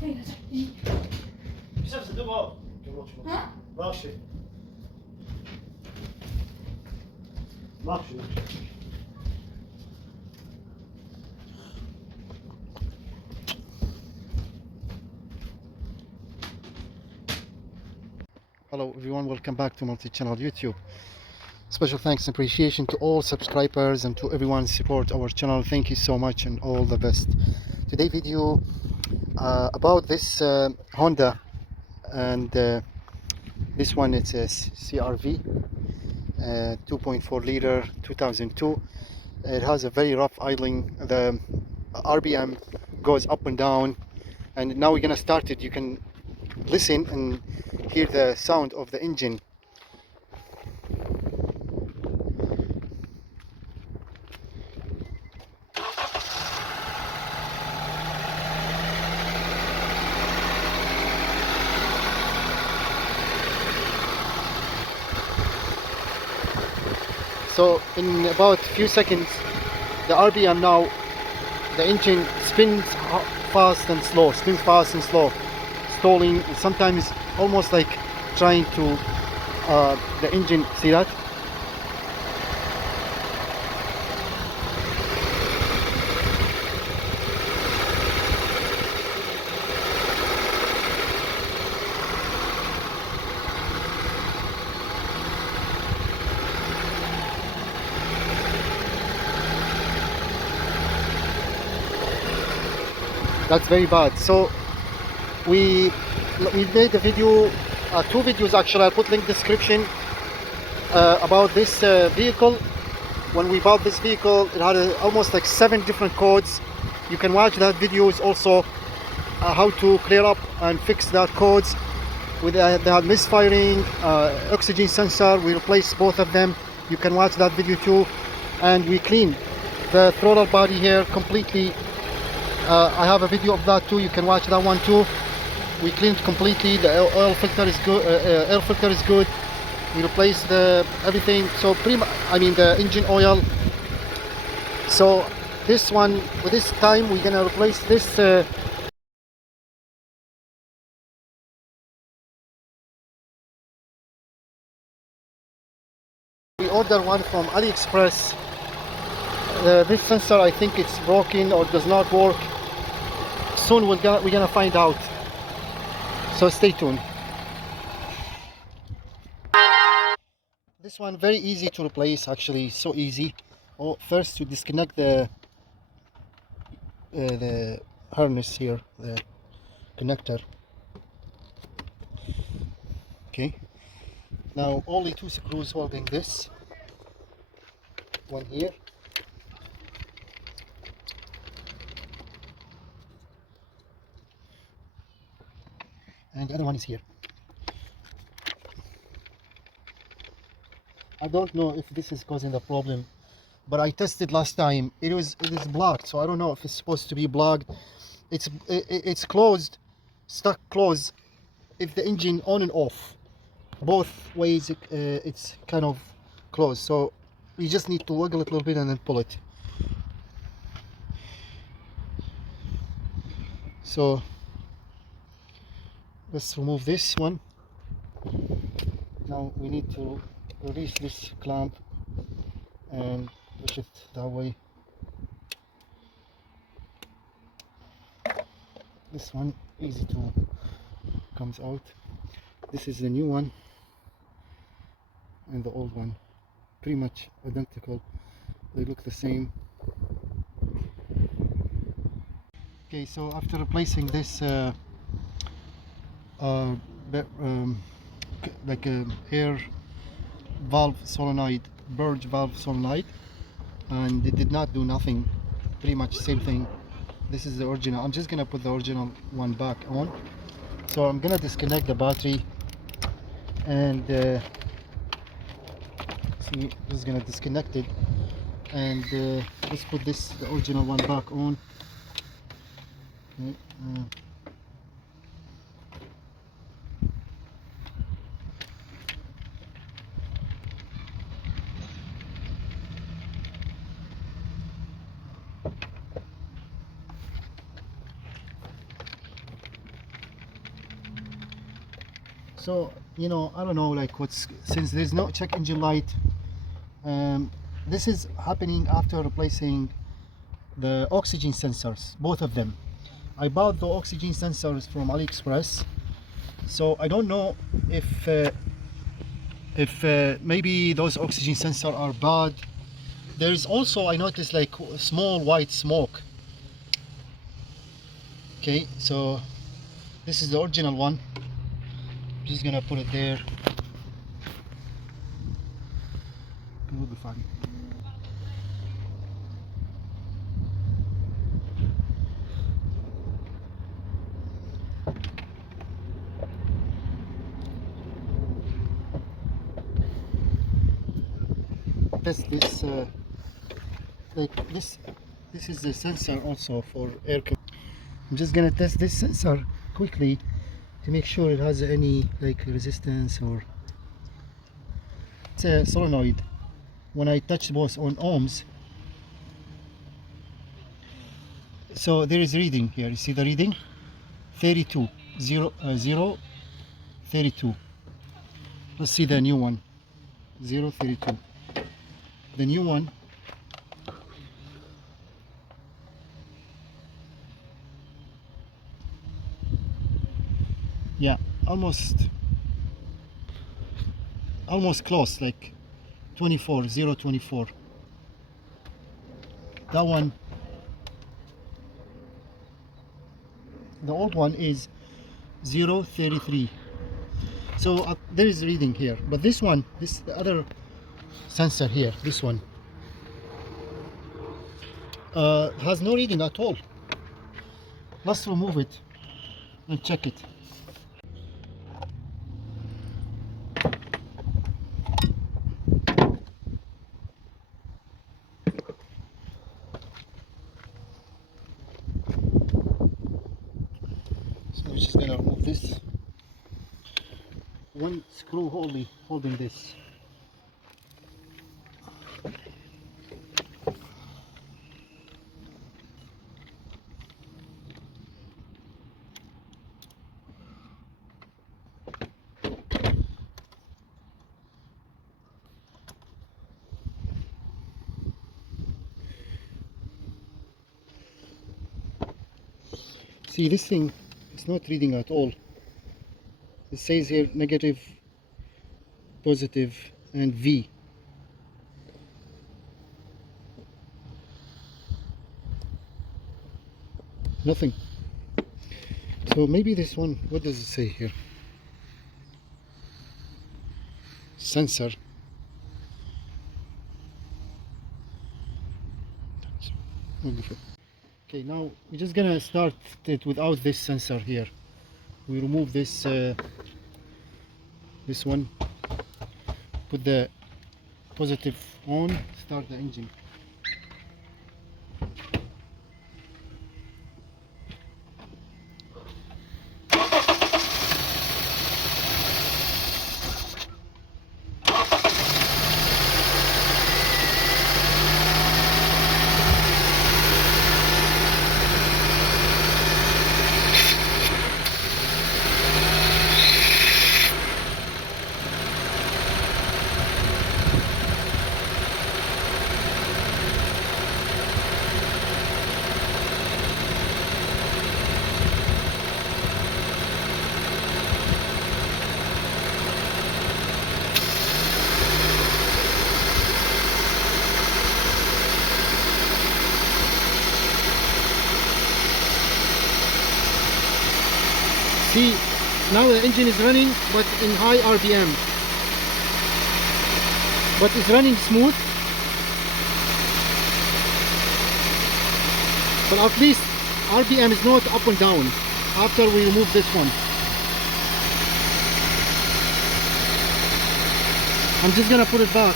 Hello everyone, welcome back to multi-channel YouTube. Special thanks and appreciation to all subscribers and to everyone support our channel. Thank you so much and all the best. Today video about this Honda, and this one, it's a CRV 2.4 liter 2002. It has a very rough idling. The RPM goes up and down, and now we're gonna start it. You can listen and hear the sound of the engine. So in about a few seconds, the RPM now, the engine spins fast and slow, stalling, sometimes almost like trying to the engine, see that? That's very bad. So we made a video, two videos actually. I'll put link description about this vehicle. When we bought this vehicle, it had almost like 7 different codes. You can watch that videos also, how to clear up and fix that codes. With they had misfiring, oxygen sensor. We replaced both of them. You can watch that video too. And we cleaned the throttle body here completely. I have a video of that too. You can watch that one too. We cleaned completely. The oil filter is good. Air filter is good. We replaced everything. So the engine oil. So this one, with this time, we're gonna replace this. We ordered one from AliExpress. This sensor, I think it's broken or does not work. Soon we're gonna find out. So stay tuned. This one very easy to replace, actually, so easy. First, to disconnect the harness here, the connector. Okay. Now only 2 screws holding this. One here. And the other one is here. I don't know if this is causing the problem, but I tested last time. It is blocked, so I don't know if it's supposed to be blocked. It's closed, stuck closed. If the engine on and off, both ways, it's kind of closed. So you just need to wiggle it a little bit and then pull it. So let's remove this one. Now we need to release this clamp and push it that way. This one easy to comes out. This is the new one and the old one, pretty much identical. They look the same. Okay, so after replacing this like a air valve solenoid, purge valve solenoid, and it did not do nothing. Pretty much same thing. This is the original. I'm just gonna put the original one back on. So I'm gonna disconnect the battery and see, this is gonna disconnect it, and let's put the original one back on. Okay, So, you know, I don't know, like since there's no check engine light, this is happening after replacing the oxygen sensors, both of them. I bought the oxygen sensors from AliExpress, so I don't know if maybe those oxygen sensors are bad. There's also, I noticed, like small white smoke. Okay, so this is the original one. I'm just gonna put it there. It will be fine. Test this, like this is the sensor also for air conditioning. I'm just gonna test this sensor quickly to make sure it has any like resistance or it's a solenoid. When I touch both on ohms, so there is reading here. You see the reading? 32 0 32. Let's see the new one. 032. The new one, yeah, almost close, like 24, 024. That one, the old one is 033. So there is reading here, but this one, this the other sensor here, this one has no reading at all. Let's remove it and check it. So we're just gonna remove this one screw holding this. See, this thing is not reading at all. It says here negative, positive, and V. Nothing. So maybe this one, what does it say here? Sensor. Okay, now we're just gonna start it without this sensor here. We remove this this one, put the positive on, start the engine. See, now the engine is running, but in high RPM. But it's running smooth. But at least RPM is not up and down after we remove this one. I'm just gonna put it back.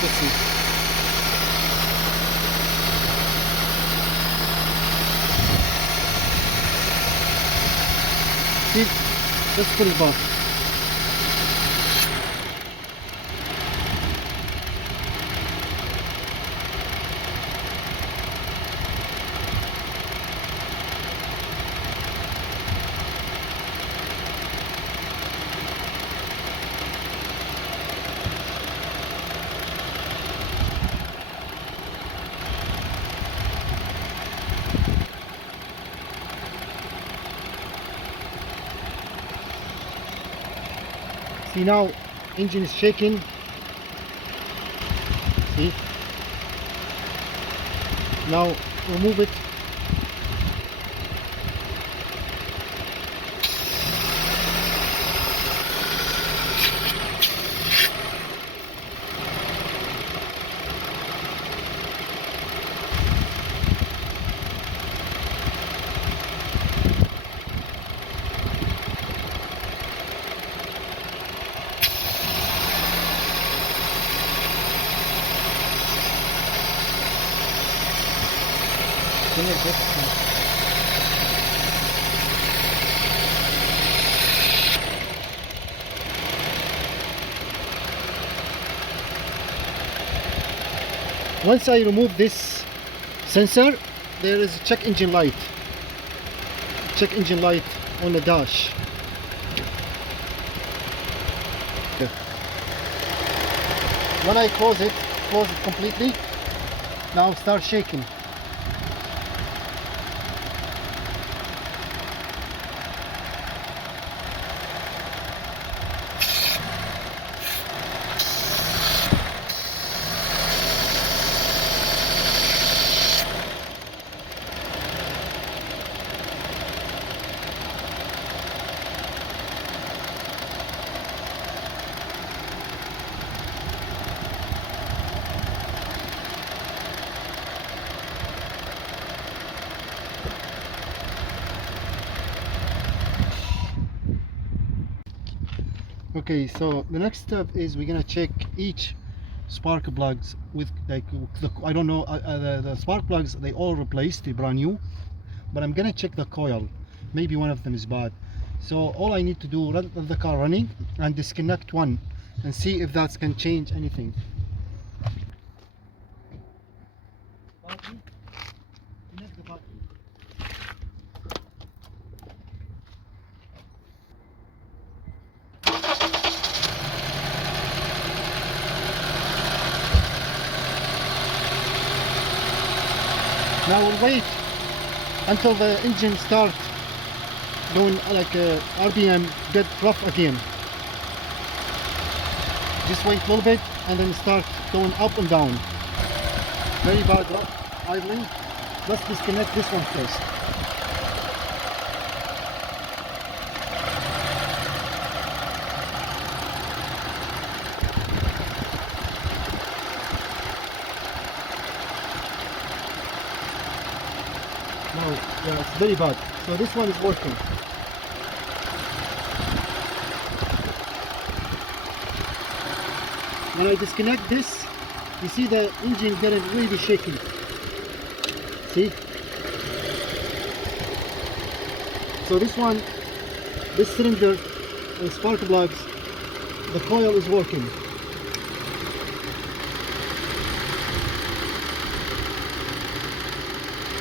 Let's see. See, let's put it back. See now, engine is shaking. See? Now remove it. Once I remove this sensor, there is a check engine light. Check engine light on the dash. Okay. When I close it completely. Now start shaking. Okay, so the next step is we're gonna check each spark plugs with like I don't know the spark plugs, they all replaced, they brand new, but I'm gonna check the coil. Maybe one of them is bad. So all I need to do, run the car running and disconnect one and see if that can change anything. Battery, connect the battery. Now we'll wait until the engine starts doing like RPM get rough again. Just wait a little bit and then start going up and down. Very bad rough idling. Let's disconnect this one first. No, yeah, it's very bad. So this one is working. When I disconnect this, you see the engine getting really shaky. See? So this one, this cylinder and spark plugs, the coil is working.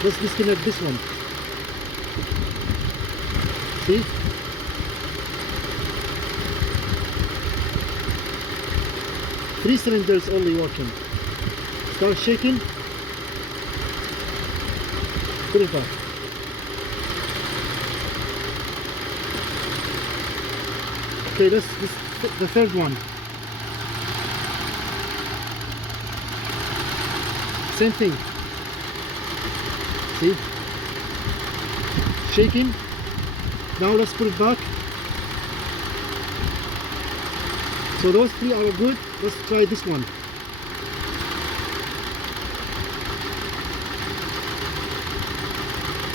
Let's disconnect this one. See? Three cylinders only working. Start shaking. Put it back. Okay, this the third one. Same thing. See? Shaking. Now let's put it back. So those three are good. Let's try this one.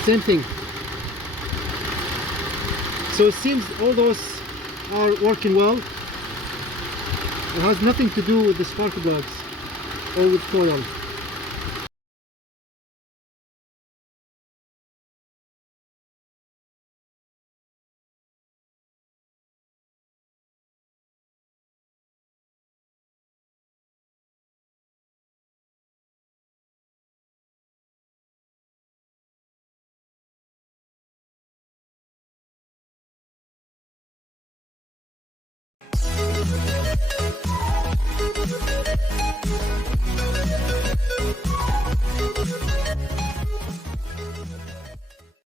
Same thing. So it seems all those are working well. It has nothing to do with the spark plugs or with coil.